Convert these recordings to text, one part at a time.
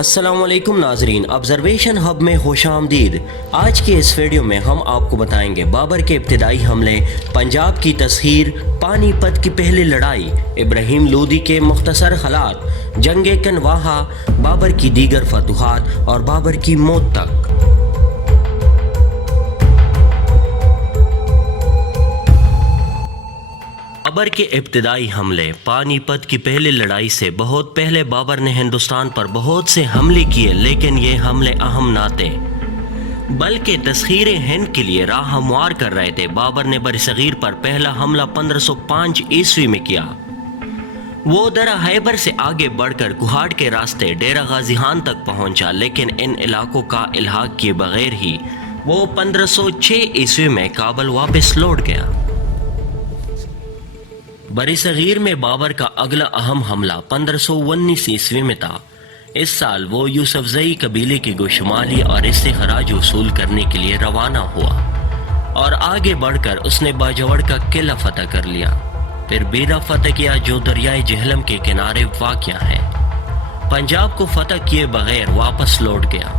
السلام علیکم ناظرین، آبزرویشن ہب میں خوش آمدید۔ آج کے اس ویڈیو میں ہم آپ کو بتائیں گے بابر کے ابتدائی حملے، پنجاب کی تسخیر، پانی پت کی پہلی لڑائی، ابراہیم لودھی کے مختصر حالات، جنگ کنواہا، بابر کی دیگر فتوحات اور بابر کی موت تک۔ بابر کے ابتدائی حملے، پانی پت کی پہلی لڑائی سے بہت پہلے بابر نے ہندوستان پر بہت سے حملے کیے، لیکن یہ حملے اہم نہ تھے بلکہ تسخیر ہند کے لیے راہ ہموار کر رہے تھے۔ بابر نے برصغیر پر پہلا حملہ 1505 عیسوی میں کیا۔ وہ درہ خیبر سے آگے بڑھ کر کوہاٹ کے راستے ڈیرہ غازی خان تک پہنچا، لیکن ان علاقوں کا الحاق کیے بغیر ہی وہ 1506 عیسوی میں کابل واپس لوٹ گیا۔ برصغیر میں بابر کا اگلا اہم حملہ 1519 عیسوی میں تھا۔ اس سال وہ یوسف زئی قبیلے کی گوشمالی اور اس سے خراج وصول کرنے کے لیے روانہ ہوا اور آگے بڑھ کر اس نے باجوڑ کا قلعہ فتح کر لیا، پھر بیرا فتح کیا جو دریائے جہلم کے کنارے واقع ہے۔ پنجاب کو فتح کیے بغیر واپس لوٹ گیا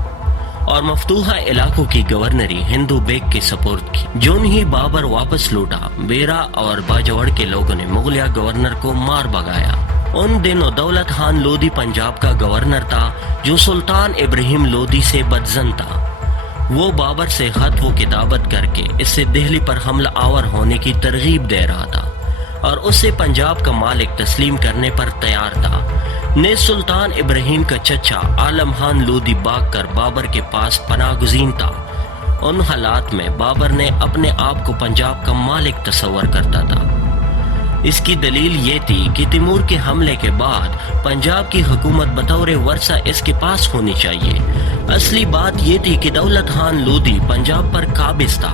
اور مفتوحہ علاقوں کی گورنری ہندو بیگ کے سپرد کی۔ جون ہی بابر واپس لوٹا، بیرا اور باجوڑ کے لوگوں نے مغلیہ گورنر کو مار بھگایا۔ ان دنوں دولت خان لودھی پنجاب کا گورنر تھا جو سلطان ابراہیم لودھی سے بدظن تھا۔ وہ بابر سے خط و کتابت کر کے اس سے دہلی پر حملہ آور ہونے کی ترغیب دے رہا تھا اور اسے پنجاب کا مالک تسلیم کرنے پر تیار تھا۔ نے سلطان ابراہیم کا چچا عالم خان لودھی بھاگ کر بابر کے پاس پناہ گزین تھا۔ ان حالات میں بابر نے اپنے آپ کو پنجاب کا مالک تصور کرتا تھا۔ اس کی دلیل یہ تھی کہ تیمور کے حملے کے بعد پنجاب کی حکومت بطور ورثہ اس کے پاس ہونی چاہیے۔ اصلی بات یہ تھی کہ دولت خان لودھی پنجاب پر قابض تھا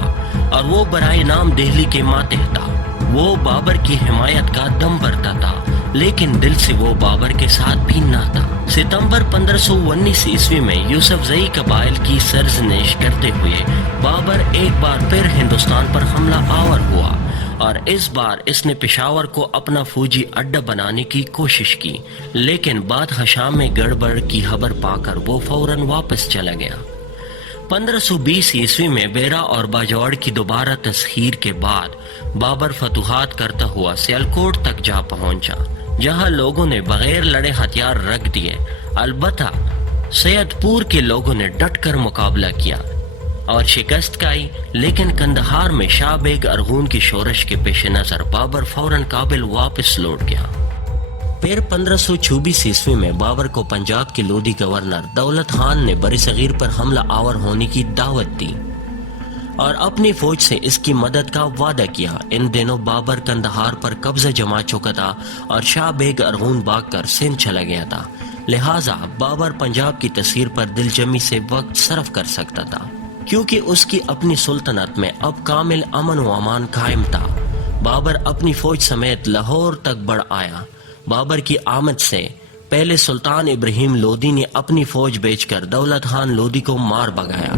اور وہ برائے نام دہلی کے ماتحت تھا۔ وہ بابر کی حمایت کا دم بھرتا تھا، لیکن دل سے وہ بابر کے ساتھ بھی نہ تھا۔ ستمبر 1519 عیسوی میں یوسف زئی قبائل کی سرزنش کرتے ہوئے بابر ایک بار پھر ہندوستان پر حملہ آور ہوا اور اس بار اس نے پشاور کو اپنا فوجی اڈہ بنانے کی کوشش کی، لیکن بادشاہ شام میں گڑبڑ کی خبر پا کر وہ فوراً واپس چلا گیا۔ 1520 عیسوی میں بیرا اور باجوڑ کی دوبارہ تسخیر کے بعد بابر فتوحات کرتا ہوا سیالکوٹ تک جا پہنچا، جہاں لوگوں نے بغیر لڑے ہتھیار رکھ دیے۔ البتہ سید پور کے لوگوں نے ڈٹ کر مقابلہ کیا اور شکست کھائی، لیکن کندہار میں شاہ بیگ ارغون کی شورش کے پیش نظر بابر فوراً کابل واپس لوٹ گیا۔ پھر 1524 عیسوی میں بابر کو پنجاب کے لودھی گورنر دولت خان نے برصغیر پر حملہ آور ہونے کی دعوت دی اور اپنی فوج سے اس کی مدد کا وعدہ کیا۔ ان دنوں بابر کندہار پر قبضہ جما چکا تھا اور شاہ بیگ ارغون بھاگ کر سندھ چلا گیا تھا، لہٰذا بابر پنجاب کی تسخیر پر دل جمی سے وقت صرف کر سکتا تھا، کیونکہ اس کی اپنی سلطنت میں اب کامل امن و امان قائم تھا۔ بابر اپنی فوج سمیت لاہور تک بڑھ آیا۔ بابر کی آمد سے پہلے سلطان ابراہیم لودھی نے اپنی فوج بیچ کر دولت خان لودھی کو مار بھگایا۔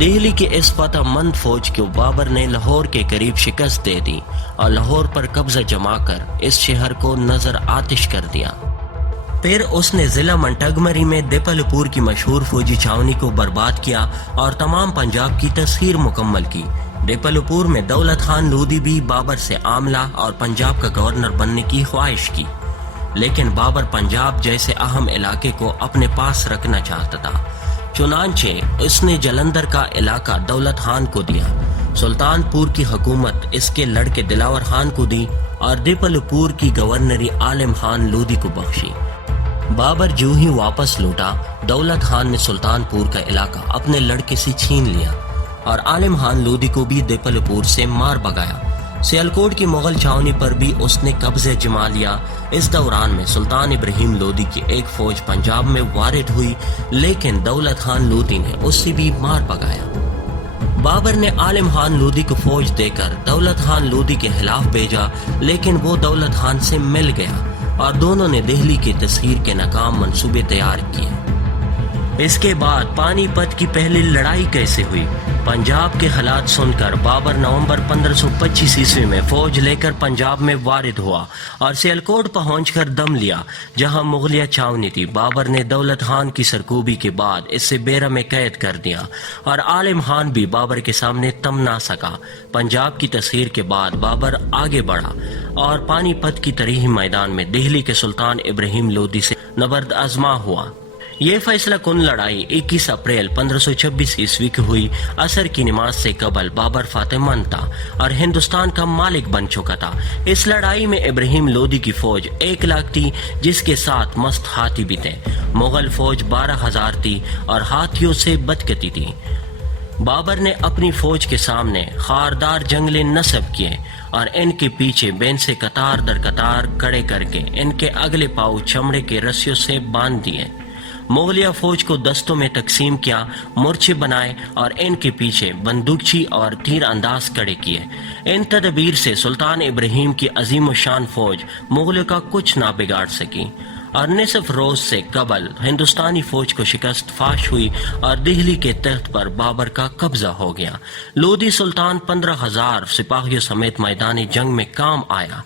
دہلی کے اس فتح مند فوج کو بابر نے لاہور کے قریب شکست دے دی اور لاہور پر قبضہ جما کر اس شہر کو نظر آتش کر دیا۔ پھر اس نے ضلع منٹگمری میں دیپل پور کی مشہور فوجی چھاونی کو برباد کیا اور تمام پنجاب کی تسخیر مکمل کی۔ دیپل پور میں دولت خان لودھی بھی بابر سے عاملہ اور پنجاب کا گورنر بننے کی خواہش کی، لیکن بابر پنجاب جیسے اہم علاقے کو اپنے پاس رکھنا چاہتا تھا، چنانچہ اس نے جلندر کا علاقہ دولت خان کو دیا۔ سلطان پور کی حکومت اس کے لڑکے دلاور خان کو دی اور دیپل پور کی گورنری عالم خان لودھی کو بخشی۔ بابر جو ہی واپس لوٹا، دولت خان نے سلطان پور کا علاقہ اپنے لڑکے سے چھین لیا اور عالم خان لودھی کو بھی دیپل پور سے مار بھگایا۔ سیالکوٹ کی مغل چھاونی پر بھی اس نے قبضہ جما لیا۔ اس دوران میں سلطان ابراہیم لودھی کی ایک فوج پنجاب میں وارد ہوئی، لیکن دولت خان لودھی نے اس سے بھی مار بھگایا۔ بابر نے عالم خان لودھی کو فوج دے کر دولت خان لودھی کے خلاف بھیجا، لیکن وہ دولت خان سے مل گیا اور دونوں نے دہلی کی تسخیر کے ناکام منصوبے تیار کیے۔ اس کے بعد پانی پت کی پہلی لڑائی کیسے ہوئی؟ پنجاب کے حالات سن کر بابر نومبر 1525 عیسوی میں فوج لے کر پنجاب میں وارد ہوا اور سیالکوٹ پہنچ کر دم لیا، جہاں مغلیہ چھاونی تھی۔ بابر نے دولت خان کی سرکوبی کے بعد اس سے بیرہ میں قید کر دیا اور عالم خان بھی بابر کے سامنے تم نہ سکا۔ پنجاب کی تسخیر کے بعد بابر آگے بڑھا اور پانی پت کی تاریخی میدان میں دہلی کے سلطان ابراہیم لودھی سے نبرد آزما ہوا۔ یہ فیصلہ کن لڑائی 21 اپریل 1526 عیسوی کی ہوئی۔ عصر کی نماز سے قبل بابر فاتح مند تھا اور ہندوستان کا مالک بن چکا تھا۔ اس لڑائی میں ابراہیم لودھی کی فوج 1 لاکھ تھی، جس کے ساتھ مست ہاتھی بھی تھے۔ مغل فوج 12,000 تھی اور ہاتھیوں سے بدکتی تھی۔ بابر نے اپنی فوج کے سامنے خاردار جنگلے نصب کیے اور ان کے پیچھے بین سے قطار در قطار کھڑے کر کے ان کے اگلے پاؤں چمڑے کے رسیوں سے باندھ دیے۔ مغلیہ فوج کو دستوں میں تقسیم کیا، مورچے بنائے اور ان کے پیچھے بندوقچی اور تیر انداز کھڑے کیے۔ ان تدابیر سے سلطان ابراہیم کی عظیم الشان فوج مغلوں کا کچھ نہ بگاڑ سکی اور نصف روز سے قبل ہندوستانی فوج کو شکست فاش ہوئی اور دہلی کے تخت پر بابر کا قبضہ ہو گیا۔ لودھی سلطان 15,000 سپاہیوں سمیت میدان جنگ میں کام آیا۔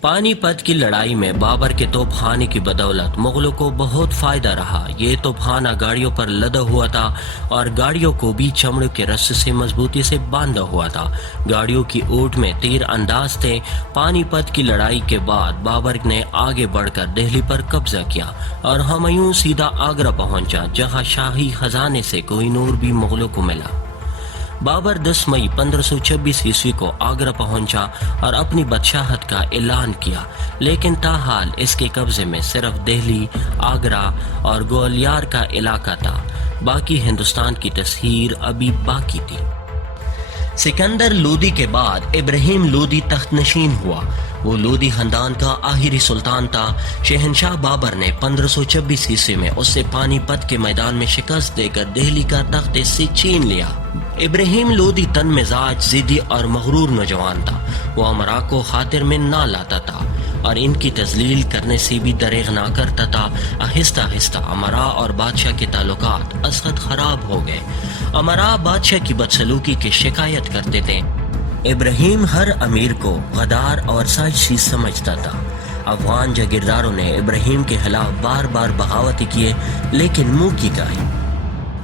پانی پت کی لڑائی میں بابر کے توپ خانے کی بدولت مغلوں کو بہت فائدہ رہا۔ یہ توپ خانہ گاڑیوں پر لدا ہوا تھا اور گاڑیوں کو بھی چمڑے کے رسے سے مضبوطی سے باندھا ہوا تھا۔ گاڑیوں کی اوٹ میں تیر انداز تھے۔ پانی پت کی لڑائی کے بعد بابر نے آگے بڑھ کر دہلی پر قبضہ کیا اور ہمایوں سیدھا آگرہ پہنچا، جہاں شاہی خزانے سے کوہ نور بھی مغلوں کو ملا۔ بابر 10 مئی 1526 عیسوی کو آگرہ پہنچا اور اپنی بادشاہت کا اعلان کیا، لیکن تاحال اس کے قبضے میں صرف دہلی، آگرہ اور گوالیار کا علاقہ تھا۔ باقی ہندوستان کی تسخیر ابھی باقی تھی۔ سکندر لودھی کے بعد ابراہیم لودھی تخت نشین ہوا۔ وہ لودھی خاندان کا آخری سلطان تھا۔ شہنشاہ بابر نے 1526 عیسوی میں اس سے پانی پت کے میدان میں شکست دے کر دہلی کا تخت اس سے چھین لیا۔ ابراہیم لودھی تن مزاج، ضدی اور مغرور نوجوان تھا۔ وہ امراء کو خاطر میں نہ لاتا تھا اور ان کی تذلیل کرنے سے بھی دریغ نہ کرتا تھا۔ آہستہ آہستہ امراء اور بادشاہ کے تعلقات ازحد خراب ہو گئے۔ امراء بادشاہ کی بدسلوکی کی شکایت کرتے تھے۔ ابراہیم ہر امیر کو غدار اور سازشی سمجھتا تھا۔ افغان جاگیرداروں نے ابراہیم کے خلاف بار بار بغاوتیں کیے، لیکن منہ کی گائی۔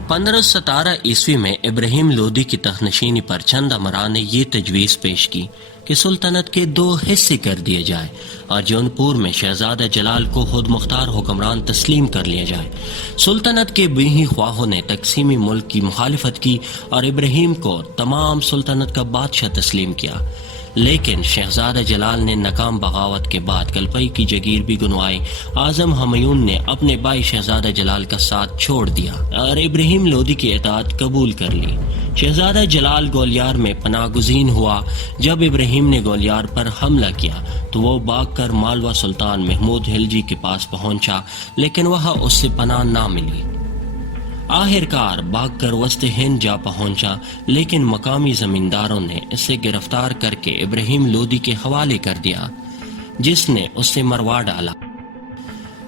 1517 عیسوی میں ابراہیم لودھی کی تخت نشینی پر چند امراء نے یہ تجویز پیش کی کہ سلطنت کے 2 حصے کر دیے جائے اور جون پور میں شہزادہ جلال کو خود مختار حکمران تسلیم کر لیا جائے۔ سلطنت کے بہی خواہوں نے تقسیمی ملک کی مخالفت کی اور ابراہیم کو تمام سلطنت کا بادشاہ تسلیم کیا، لیکن شہزادہ جلال نے ناکام بغاوت کے بعد کلپئی کی جگیر بھی گنوائی۔ اعظم ہمایوں نے اپنے بھائی شہزادہ جلال کا ساتھ چھوڑ دیا اور ابراہیم لودھی کی اطاعت قبول کر لی۔ شہزادہ جلال گوالیار میں پناہ گزین ہوا۔ جب ابراہیم نے گوالیار پر حملہ کیا تو وہ بھاگ کر مالوا سلطان محمود خلجی کے پاس پہنچا، لیکن وہاں اس سے پناہ نہ ملی۔ آخرکار بھاگ کر وسط ہند جا پہنچا، لیکن مقامی زمینداروں نے اسے گرفتار کر کے ابراہیم لودھی کے حوالے کر دیا، جس نے اس سے مروا ڈالا۔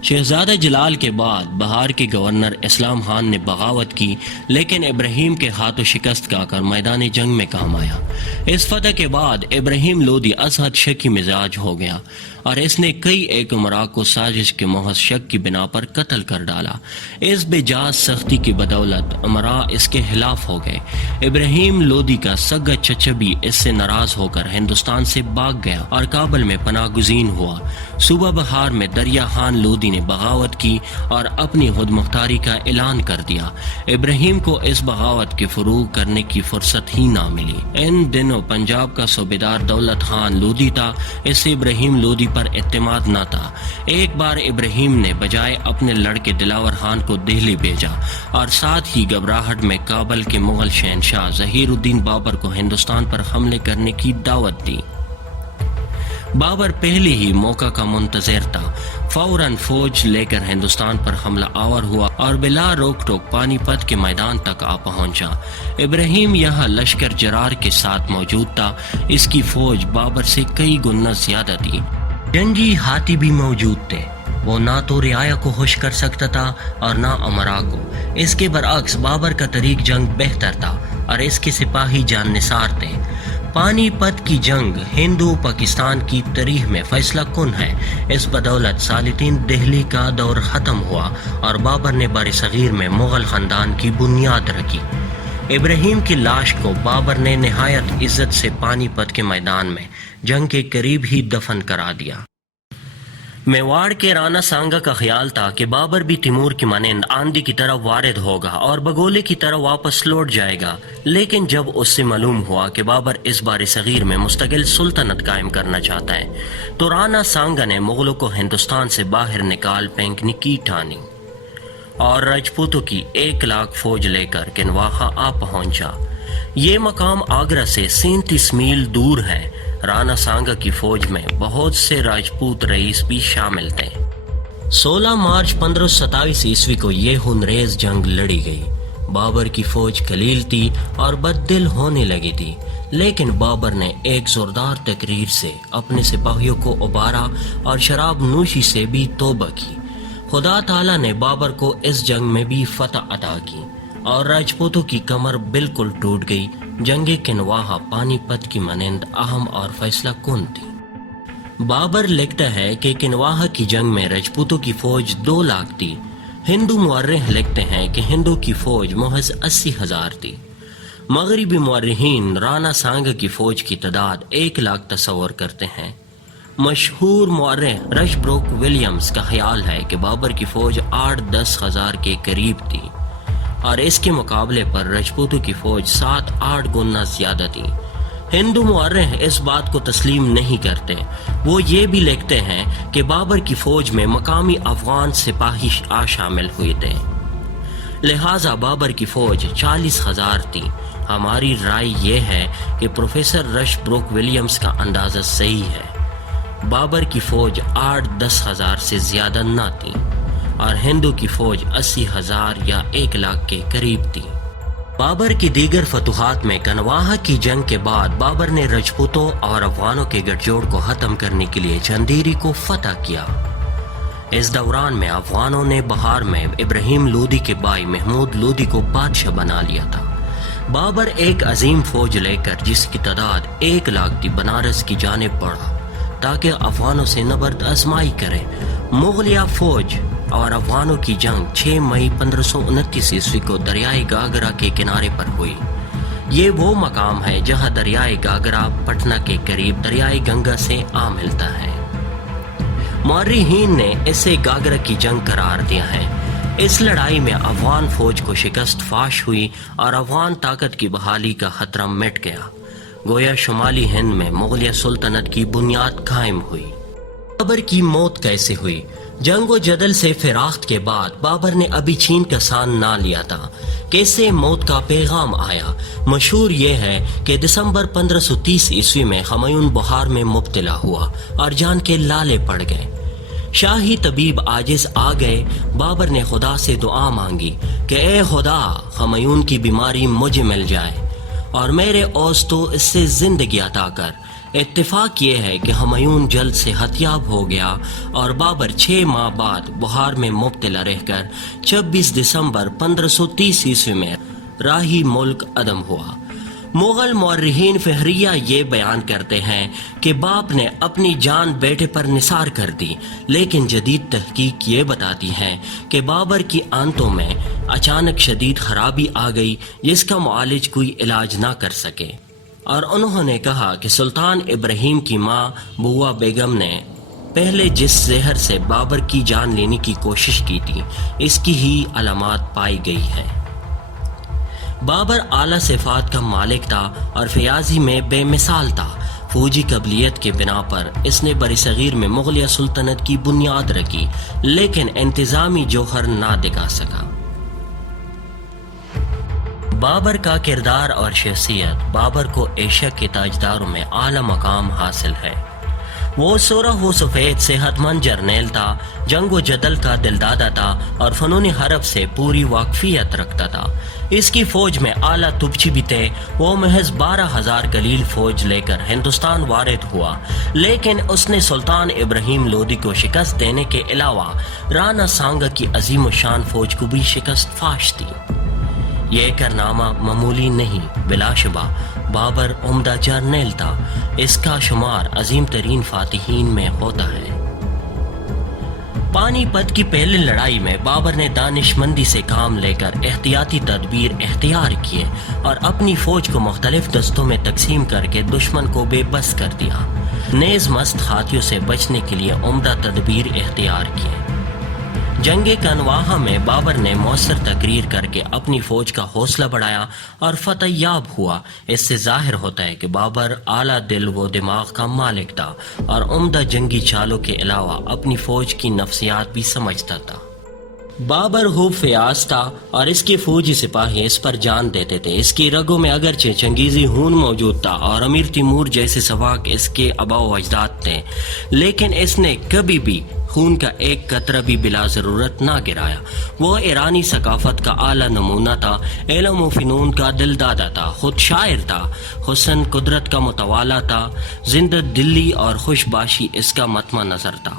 شہزادہ جلال کے بعد بہار کے گورنر اسلام خان نے بغاوت کی، لیکن ابراہیم کے ہاتھوں شکست کھا کر میدان جنگ میں کام آیا۔ اس فتح کے بعد ابراہیم لودھی ازحد شکی مزاج ہو گیا اور اس نے کئی ایک امراء کو سازش کے محض شک کی بنا پر قتل کر ڈالا۔ اس بے جاز سختی کی بدولت امراء اس کے خلاف ہو گئے۔ ابراہیم لودھی کا سگا چچا بھی اس سے ناراض ہو کر ہندوستان سے بھاگ گیا اور کابل میں پناہ گزین ہوا۔ صوبہ بہار میں دریا خان لودھی نے بغاوت کی اور اپنی خود مختاری کا اعلان کر دیا۔ ابراہیم کو اس بغاوت کے فروغ کرنے کی فرصت ہی نہ ملی۔ ان دنوں پنجاب کا صوبیدار دولت خان لودھی تھا۔ اس سے ابراہیم لودھی پر اعتماد نہ تھا۔ ایک بار ابراہیم نے بجائے اپنے لڑکے دلاور خان کو دہلی بھیجا اور ساتھ ہی گھبراہٹ میں کابل کے مغل شہنشاہ ظہیر الدین بابر کو ہندوستان پر حملے کرنے کی دعوت دی۔ بابر پہلے ہی موقع کا منتظر تھا۔ فوراً فوج لے کر ہندوستان پر حملہ آور ہوا اور بلا روک ٹوک پانی پت کے میدان تک آ پہنچا۔ ابراہیم یہاں لشکر جرار کے ساتھ موجود تھا۔ اس کی فوج بابر سے کئی گنا زیادہ تھی۔ جنگی ہاتھی بھی موجود تھے۔ وہ نہ تو رعایا کو خوش کر سکتا تھا اور نہ امراء کو۔ اس کے برعکس بابر کا طریق جنگ بہتر تھا اور اس کے سپاہی جان نثار تھے۔ پانی پت کی جنگ ہندو پاکستان کی تاریخ میں فیصلہ کن ہے۔ اس بدولت سالتین دہلی کا دور ختم ہوا اور بابر نے بر صغیر میں مغل خاندان کی بنیاد رکھی۔ ابراہیم کی لاش کو بابر نے نہایت عزت سے پانی پت کے میدان میں جنگ کے قریب ہی دفن کرا دیا۔ میواڑ کے رانا سانگا کا خیال تھا کہ بابر بھی تیمور کی مانند آندھی کی طرح وارد ہوگا اور بگولے کی طرح واپس لوٹ جائے گا، لیکن جب اس سے معلوم ہوا کہ بابر اس بار صغیر میں مستقل سلطنت قائم کرنا چاہتا ہے تو رانا سانگا نے مغلوں کو ہندوستان سے باہر نکال پھینکنے کی ٹھانی اور راجپوتوں کی 1,00,000 فوج لے کر کنواہا آ پہنچا۔ یہ مقام آگرہ سے 37 میل دور ہے۔ رانا سانگا کی فوج میں بہت سے راجپوت رئیس بھی شامل تھے۔ 16 مارچ 1527 عیسوی کو یہ خونریز جنگ لڑی گئی۔ بابر کی فوج قلیل تھی اور بد دل ہونے لگی تھی، لیکن بابر نے ایک زوردار تقریر سے اپنے سپاہیوں کو ابارا اور شراب نوشی سے بھی توبہ کی۔ خدا تعالیٰ نے بابر کو اس جنگ میں بھی فتح عطا کی اور راجپوتوں کی کمر بالکل ٹوٹ گئی۔ جنگ کنواہا پانی پت کی مانند اہم اور فیصلہ کن تھی۔ بابر لکھتا ہے کہ کنواہا کی جنگ میں راجپوتوں کی فوج 2,00,000 تھی۔ ہندو مورخ لکھتے ہیں کہ ہندو کی فوج محض 80,000 تھی۔ مغربی مورخین رانا سانگا کی فوج کی تعداد 1,00,000 تصور کرتے ہیں۔ مشہور مورخ رش بروک ولیمز کا خیال ہے کہ بابر کی فوج 8-10 ہزار کے قریب تھی اور اس کے مقابلے پر راجپوتوں کی فوج 7-8 گنا زیادہ تھی۔ ہندو مورخ اس بات کو تسلیم نہیں کرتے۔ وہ یہ بھی لکھتے ہیں کہ بابر کی فوج میں مقامی افغان سپاہی شامل ہوئے تھے، لہٰذا بابر کی فوج 40,000 تھی۔ ہماری رائے یہ ہے کہ پروفیسر رش بروک ولیمز کا اندازہ صحیح ہے۔ بابر کی فوج 8-10 ہزار سے زیادہ نہ تھی اور ہندو کی فوج 80,000 یا 1,00,000 کے قریب تھی۔ بابر کی دیگر فتوحات میں کنواہا کی جنگ کے بعد بابر نے راجپوتوں اور افغانوں کے گٹھ جوڑ کو ختم کرنے کے لیے چندیری کو فتح کیا۔ اس دوران میں افغانوں نے بہار میں ابراہیم لودھی کے بھائی محمود لودھی کو بادشاہ بنا لیا تھا۔ بابر ایک عظیم فوج لے کر جس کی تعداد 1,00,000 تھی بنارس کی جانب بڑھا تاکہ افغانوں سے نبرد آزمائی کرے۔ مغلیہ فوج اور افغانوں کی جنگ 6 مئی 1529 عیسوی کو دریائے گاگرا کے کنارے پر ہوئی۔ یہ وہ مقام ہے جہاں دریائے گاگرا پٹنہ کے قریب دریائے گنگا سے آ ملتا ہے۔ مورخین نے اسے گاگرا کی جنگ قرار دیا ہے۔ اس لڑائی میں افغان فوج کو شکست فاش ہوئی اور افغان طاقت کی بحالی کا خطرہ مٹ گیا۔ گویا شمالی ہند میں مغلیہ سلطنت کی بنیاد قائم ہوئی۔ بابر کی موت کیسے ہوئی؟ جنگ و جدل سے فراخت کے بعد بابر نے ابھی چین کا سان نہ لیا تھا کہ اس سے موت کا پیغام آیا۔ مشہور یہ ہے کہ دسمبر 1530 عیسوی میں ہمایوں بخار میں مبتلا ہوا اور جان کے لالے پڑ گئے۔ شاہی طبیب عاجز آ گئے۔ بابر نے خدا سے دعا مانگی کہ اے خدا، ہمایوں کی بیماری مجھے مل جائے اور میرے اوس تو اس سے زندگی عطا کر۔ اتفاق یہ ہے کہ ہمایوں جلد صحت یاب ہو گیا اور بابر 6 ماہ بعد بخار میں مبتلا رہ کر 26 دسمبر 1530 عیسوی میں راہی ملک عدم ہوا۔ مغل مورخین فہریہ یہ بیان کرتے ہیں کہ باپ نے اپنی جان بیٹے پر نثار کر دی، لیکن جدید تحقیق یہ بتاتی ہے کہ بابر کی آنتوں میں اچانک شدید خرابی آ گئی جس کا معالج کوئی علاج نہ کر سکے، اور انہوں نے کہا کہ سلطان ابراہیم کی ماں بوا بیگم نے پہلے جس زہر سے بابر کی جان لینے کی کوشش کی تھی اس کی ہی علامات پائی گئی ہے۔ بابر اعلیٰ صفات کا مالک تھا اور فیاضی میں بے مثال تھا۔ فوجی قابلیت کے بنا پر اس نے برصغیر میں مغلیہ سلطنت کی بنیاد رکھی، لیکن انتظامی جوہر نہ دکھا سکا۔ بابر کا کردار اور شخصیت۔ بابر کو ایشیا کے تاجداروں میں اعلیٰ مقام حاصل ہے۔ وہ سرخ و سفید صحت مند جرنیل تھا، جنگ و جدل کا دلدادہ تھا اور فنون حرب سے پوری واقفیت رکھتا تھا۔ اس کی فوج میں اعلیٰ توپچی بھی تھے۔ وہ محض 12,000 قلیل فوج لے کر ہندوستان وارد ہوا، لیکن اس نے سلطان ابراہیم لودھی کو شکست دینے کے علاوہ رانا سانگا کی عظیم الشان فوج کو بھی شکست فاش دی۔ یہ کارنامہ معمولی نہیں، بلا شبہ بابر عمدہ جرنیل تھا۔ اس کا شمار عظیم ترین فاتحین میں ہوتا ہے۔ پانی پت کی پہلی لڑائی میں بابر نے دانش مندی سے کام لے کر احتیاطی تدبیر اختیار کیے اور اپنی فوج کو مختلف دستوں میں تقسیم کر کے دشمن کو بے بس کر دیا۔ نیز مست ہاتھیوں سے بچنے کے لیے عمدہ تدبیر اختیار کیے۔ جنگ کنواہا میں بابر نے مؤثر تقریر کر کے اپنی فوج کا حوصلہ بڑھایا اور فتح یاب ہوا۔ اس سے ظاہر ہوتا ہے کہ بابر اعلیٰ دل و دماغ کا مالک تھا اور عمدہ جنگی چالوں کے علاوہ اپنی فوج کی نفسیات بھی سمجھتا تھا۔ بابر خوب فیاض تھا اور اس کے فوجی سپاہی اس پر جان دیتے تھے۔ اس کی رگوں میں اگرچہ چنگیزی خون موجود تھا اور امیر تیمور جیسے سفاک اس کے آباء و اجداد تھے، لیکن اس نے کبھی بھی خون کا ایک قطرہ بھی بلا ضرورت نہ گرایا۔ وہ ایرانی ثقافت کا اعلیٰ نمونہ تھا، علم و فنون کا دلدادہ تھا، خود شاعر تھا، حسن قدرت کا متوالا تھا، زندہ دلی اور خوش باشی اس کا مطمع نظر تھا۔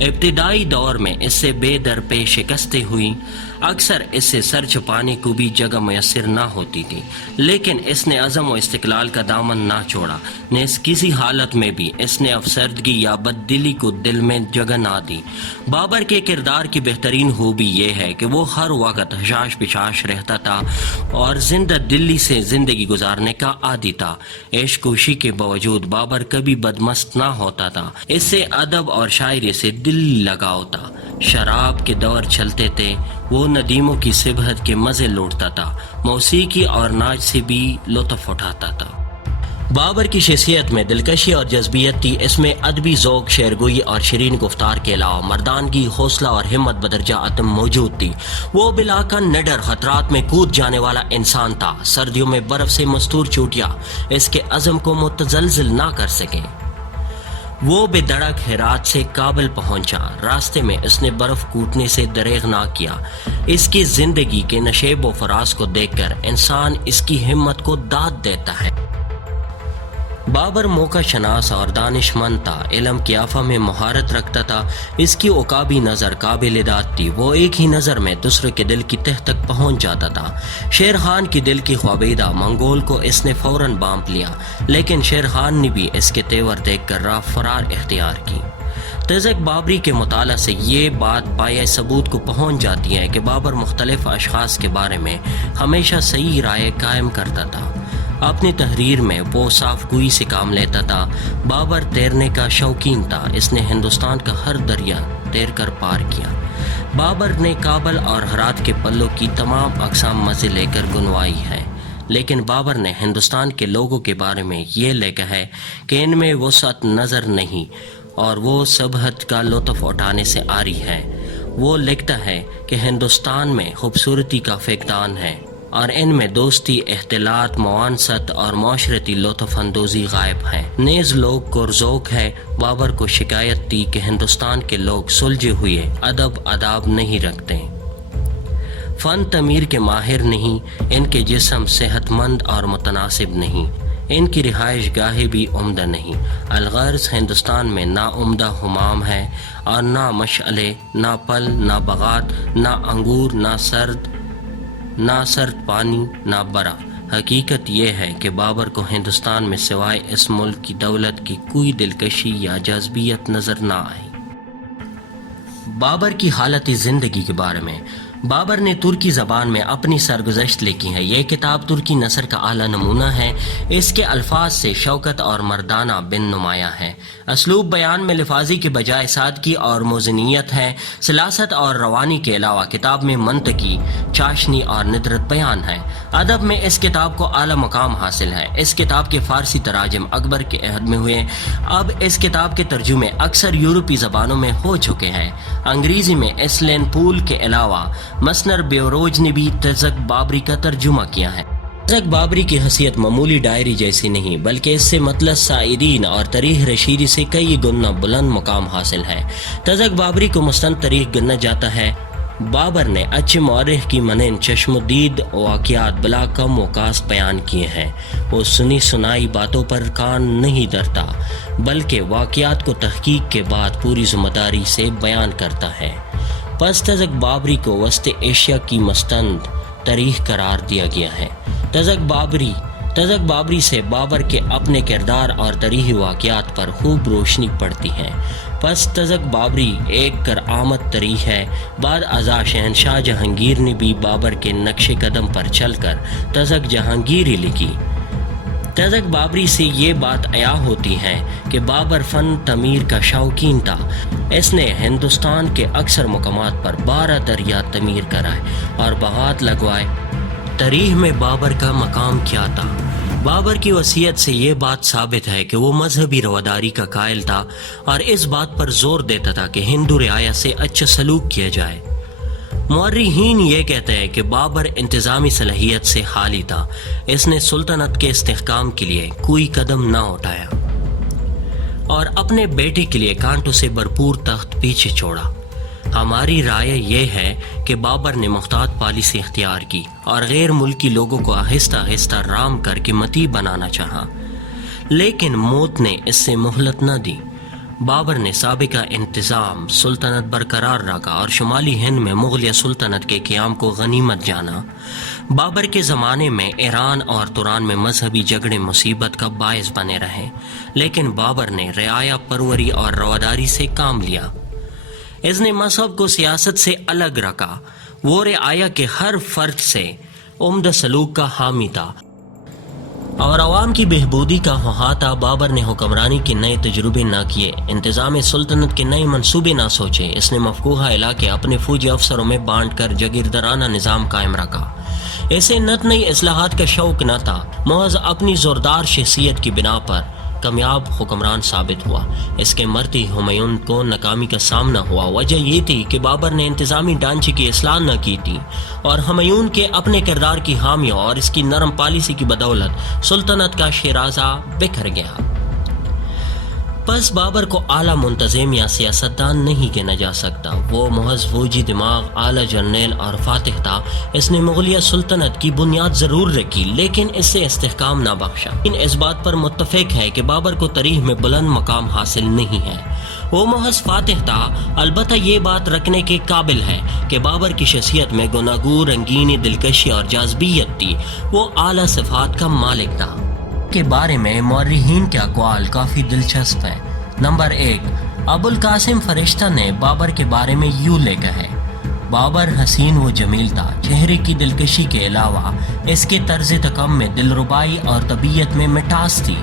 ابتدائی دور میں اس سے بے درپے شکستیں ہوئیں، اکثر اس سے سر چھپانے کو بھی جگہ میسر نہ ہوتی تھی، لیکن اس نے عزم و استقلال کا دامن نہ چھوڑا۔ نیز کسی حالت میں بھی اس نے افسردگی یا بددلی کو دل میں جگہ نہ دی۔ بابر کے کردار کی بہترین خوبی یہ ہے کہ وہ ہر وقت حشاش پشاش رہتا تھا اور زندہ دلی سے زندگی گزارنے کا عادی تھا۔ عشق کوشی کے باوجود بابر کبھی بدمست نہ ہوتا تھا۔ اس سے ادب اور شاعری سے دل لگاؤ تھا۔ شراب کے دور چلتے تھے، وہ ندیموں کی صبحت کے مزے لوٹتا تھا، موسیقی اور ناچ سے بھی لطف اٹھاتا تھا۔ بابر کی شخصیت میں دلکشی اور جذبیت تھی۔ اس میں ادبی ذوق، شعرگوئی اور شیرین گفتار کے علاوہ مردانگی، حوصلہ اور ہمت بدرجہ اتم موجود تھی۔ وہ بلاکن نڈر خطرات میں کود جانے والا انسان تھا۔ سردیوں میں برف سے مستور چوٹیاں اس کے عزم کو متزلزل نہ کر سکیں۔ وہ بے دھڑک ہرات سے کابل پہنچا۔ راستے میں اس نے برف کوٹنے سے دریغ نہ کیا۔ اس کی زندگی کے نشیب و فراز کو دیکھ کر انسان اس کی ہمت کو داد دیتا ہے۔ بابر موقع شناس اور دانش مند تھا، علم کی آفہ میں مہارت رکھتا تھا۔ اس کی عقابی نظر قابل داد تھی، وہ ایک ہی نظر میں دوسرے کے دل کی تہ تک پہنچ جاتا تھا۔ شیر خان کی دل کی خوابیدہ منگول کو اس نے فوراً بانپ لیا، لیکن شیر خان نے بھی اس کے تیور دیکھ کر راہ فرار اختیار کی۔ تزک بابری کے مطالعہ سے یہ بات پایہ ثبوت کو پہنچ جاتی ہے کہ بابر مختلف اشخاص کے بارے میں ہمیشہ صحیح رائے قائم کرتا تھا۔ اپنی تحریر میں وہ صاف گوئی سے کام لیتا تھا۔ بابر تیرنے کا شوقین تھا، اس نے ہندوستان کا ہر دریا تیر کر پار کیا۔ بابر نے کابل اور ہرات کے پلوں کی تمام اقسام مزے لے کر گنوائی ہے، لیکن بابر نے ہندوستان کے لوگوں کے بارے میں یہ لکھا ہے کہ ان میں وسعت نظر نہیں اور وہ صبحت کا لطف اٹھانے سے عاری ہے۔ وہ لکھتا ہے کہ ہندوستان میں خوبصورتی کا فقدان ہے اور ان میں دوستی، اختلاط، موانست اور معاشرتی لطف اندوزی غائب ہے۔ نیز لوگ کو ذوق ہے۔ بابر کو شکایت تھی کہ ہندوستان کے لوگ سلجھے ہوئے ادب آداب نہیں رکھتے، فن تعمیر کے ماہر نہیں، ان کے جسم صحت مند اور متناسب نہیں، ان کی رہائش گاہیں بھی عمدہ نہیں۔ الغرض ہندوستان میں نہ عمدہ حمام ہے اور نہ مشعلے، نہ پل، نہ بغات، نہ انگور، نہ سرد پانی، نہ برا۔ حقیقت یہ ہے کہ بابر کو ہندوستان میں سوائے اس ملک کی دولت کی کوئی دلکشی یا جذبیت نظر نہ آئی۔ بابر کی حالت زندگی کے بارے میں بابر نے ترکی زبان میں اپنی سرگزشت لکھی ہے۔ یہ کتاب ترکی نثر کا اعلیٰ نمونہ ہے۔ اس کے الفاظ سے شوکت اور مردانہ بن نمایاں ہے۔ اسلوب بیان میں لفاظی کے بجائے سادگی اور موزنیت ہے۔ سلاست اور روانی کے علاوہ کتاب میں منطقی، چاشنی اور ندرت بیان ہے۔ ادب میں اس کتاب کو اعلیٰ مقام حاصل ہے۔ اس کتاب کے فارسی تراجم اکبر کے عہد میں ہوئے۔ اب اس کتاب کے ترجمے اکثر یورپی زبانوں میں ہو چکے ہیں۔ انگریزی میں اسلین پول کے علاوہ مسنر بیوروج نے بھی تزک بابری کا ترجمہ کیا ہے۔ تزک بابری کی حیثیت معمولی ڈائری جیسی نہیں بلکہ اس سے مطلع سائرین اور تاریخ رشیدی سے کئی گنا بلند مقام حاصل ہے۔ تزک بابری کو مستند تاریخ گنا جاتا ہے۔ بابر نے اچھے مورخ کی مانند چشم و دید واقعات بلا کم و کاست بیان کیے ہیں۔ وہ سنی سنائی باتوں پر کان نہیں دھرتا بلکہ واقعات کو تحقیق کے بعد پوری ذمہ داری سے بیان کرتا ہے۔ پس تزک بابری کو وسط ایشیا کی مستند تاریخ قرار دیا گیا ہے۔ تزک بابری سے بابر کے اپنے کردار اور تاریخی واقعات پر خوب روشنی پڑتی ہے۔ پس تزک بابری ایک کارآمد تاریخ ہے۔ بعد ازاں شہنشاہ جہانگیر نے بھی بابر کے نقش قدم پر چل کر تزک جہانگیری لکھی۔ تزک بابری سے یہ بات عیاں ہوتی ہے کہ بابر فن تعمیر کا شوقین تھا۔ اس نے ہندوستان کے اکثر مقامات پر 12 دریا تعمیر کرائے اور باغات لگوائے۔ تاریخ میں بابر کا مقام کیا تھا؟ بابر کی وصیت سے یہ بات ثابت ہے کہ وہ مذہبی رواداری کا قائل تھا اور اس بات پر زور دیتا تھا کہ ہندو رعایا سے اچھا سلوک کیا جائے۔ مورخین یہ کہتے ہیں کہ بابر انتظامی صلاحیت سے خالی تھا۔ اس نے سلطنت کے استحکام کے لیے کوئی قدم نہ اٹھایا اور اپنے بیٹے کے لیے کانٹوں سے بھرپور تخت پیچھے چھوڑا۔ ہماری رائے یہ ہے کہ بابر نے محتاط پالیسی اختیار کی اور غیر ملکی لوگوں کو آہستہ آہستہ رام کر کے متی بنانا چاہا، لیکن موت نے اس سے مہلت نہ دی۔ بابر نے سابقہ انتظام سلطنت برقرار رکھا اور شمالی ہند میں مغلیہ سلطنت کے قیام کو غنیمت جانا۔ بابر کے زمانے میں ایران اور توران میں مذہبی جھگڑے مصیبت کا باعث بنے رہے، لیکن بابر نے رعایا پروری اور رواداری سے کام لیا۔ اس نے مذہب کو سیاست سے الگ رکھا۔ وہ رعایا کے ہر فرد سے عمدہ سلوک کا حامی تھا اور عوام کی بہبودی کا خواہاں تھا۔ بابر نے حکمرانی کے نئے تجربے نہ کیے، انتظام سلطنت کے نئے منصوبے نہ سوچے۔ اس نے مفقوہ علاقے اپنے فوجی افسروں میں بانٹ کر جاگیردارانہ نظام قائم رکھا۔ اسے نت نئی اصلاحات کا شوق نہ تھا، محض اپنی زوردار شخصیت کی بنا پر کامیاب حکمران ثابت ہوا۔ اس کے مرتے ہمایوں کو ناکامی کا سامنا ہوا۔ وجہ یہ تھی کہ بابر نے انتظامی ڈھانچے کی اصلاح نہ کی تھی اور ہمایوں کے اپنے کردار کی حامیوں اور اس کی نرم پالیسی کی بدولت سلطنت کا شیرازہ بکھر گیا۔ پس بابر کو اعلیٰ منتظم یا سیاستدان نہیں کہنا جا سکتا۔ وہ محض فوجی دماغ، اعلیٰ جرنیل اور فاتح تھا۔ اس نے مغلیہ سلطنت کی بنیاد ضرور رکھی لیکن اس سے استحکام نہ بخشا۔ اس بات پر متفق ہے کہ بابر کو تاریخ میں بلند مقام حاصل نہیں ہے۔ وہ محض فاتح تھا۔ البتہ یہ بات رکھنے کے قابل ہے کہ بابر کی شخصیت میں گوناگو، رنگینی، دلکشی اور جاذبیت تھی۔ وہ اعلیٰ صفات کا مالک تھا۔ کے بارے میں مورخین کے اقوال کافی دلچسپ ہیں۔ نمبر 1، ابو القاسم فرشتہ نے بابر کے بارے میں یوں لکھا ہے: بابر حسین و جمیل تھا، چہرے کی دلکشی کے علاوہ اس کے طرز تکم میں دلربائی اور طبیعت میں مٹاس تھی۔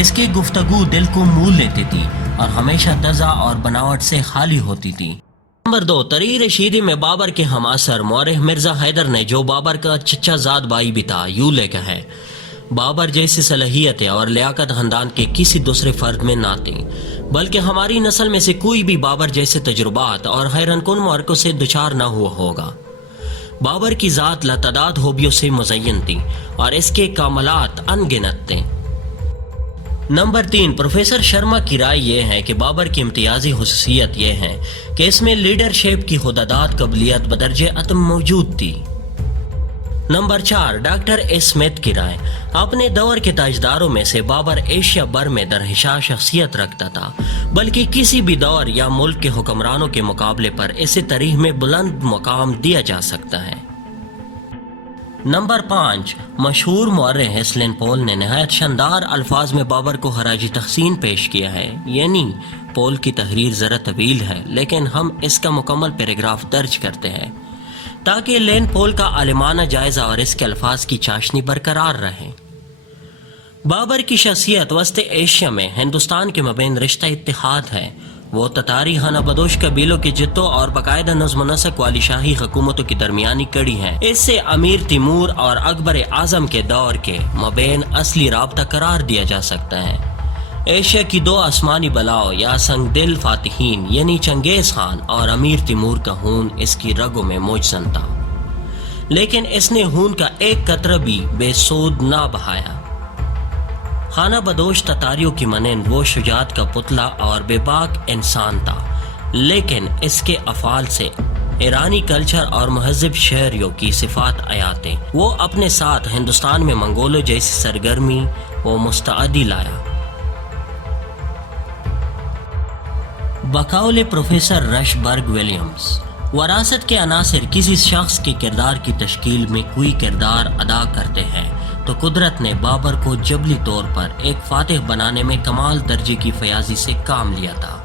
اس کی گفتگو دل کو مول لیتی تھی اور ہمیشہ تزا اور بناوٹ سے خالی ہوتی تھی۔ نمبر 2، تاریخ رشیدی میں بابر کے ہم عصر مورخ مرزا حیدر نے، جو بابر کا چچا زاد بھائی بھی تھا، یوں لکھا ہے: بابر جیسی صلاحیتیں اور لیاقت خاندان کے کسی دوسرے فرد میں نہ تھیں، بلکہ ہماری نسل میں سے کوئی بھی بابر جیسے تجربات اور حیران کن معرکوں سے دچار نہ ہوا ہوگا۔ بابر کی ذات لاتعداد خوبیوں سے مزین تھی اور اس کے کمالات ان گنت تھے۔ نمبر 3، پروفیسر شرما کی رائے یہ ہے کہ بابر کی امتیازی خصوصیت یہ ہے کہ اس میں لیڈرشپ کی خداداد قابلیت بدرجہ اتم موجود تھی۔ نمبر 4، ڈاکٹر اسمتھ کی رائے: اپنے دور کے تاجداروں میں سے بابر ایشیا بھر میں درخشاں شخصیت رکھتا تھا، بلکہ کسی بھی دور یا ملک کے حکمرانوں کے مقابلے پر اسے تاریخ میں بلند مقام دیا جا سکتا ہے۔ نمبر 5، مشہور مورخ ہیسلن پول نے نہایت شاندار الفاظ میں بابر کو خراج تحسین پیش کیا ہے۔ یعنی پول کی تحریر ذرا طویل ہے لیکن ہم اس کا مکمل پیراگراف درج کرتے ہیں تاکہ لین پول کا عالمانہ جائزہ اور اس کے الفاظ کی چاشنی برقرار رہے۔ بابر کی شخصیت وسط ایشیا میں ہندوستان کے مابین رشتہ اتحاد ہے۔ وہ تتاری خانہ بدوش قبیلوں کے جتوں اور باقاعدہ نظم و نسق والی شاہی حکومتوں کی درمیانی کڑی ہے۔ اس سے امیر تیمور اور اکبر اعظم کے دور کے مابین اصلی رابطہ قرار دیا جا سکتا ہے۔ ایشیا کی 2 آسمانی بلاؤں یا سنگ دل فاتحین یعنی چنگیز خان اور امیر تیمور کا خون اس کی رگوں میں موجزن تھا۔ لیکن اس نے خون کا ایک قطرہ بھی بے سود نہ بہایا۔ خانہ بدوش تتاریوں کی مانند وہ شجاعت کا پتلا اور بے باک انسان تھا، لیکن اس کے افعال سے ایرانی کلچر اور مہذب شہریوں کی صفات آیاتیں۔ وہ اپنے ساتھ ہندوستان میں منگولوں جیسی سرگرمی و مستعدی لایا۔ بقول پروفیسر رش برگ ولیمز، وراثت کے عناصر کسی شخص کے کردار کی تشکیل میں کوئی کردار ادا کرتے ہیں تو قدرت نے بابر کو جبلی طور پر ایک فاتح بنانے میں کمال درجے کی فیاضی سے کام لیا تھا۔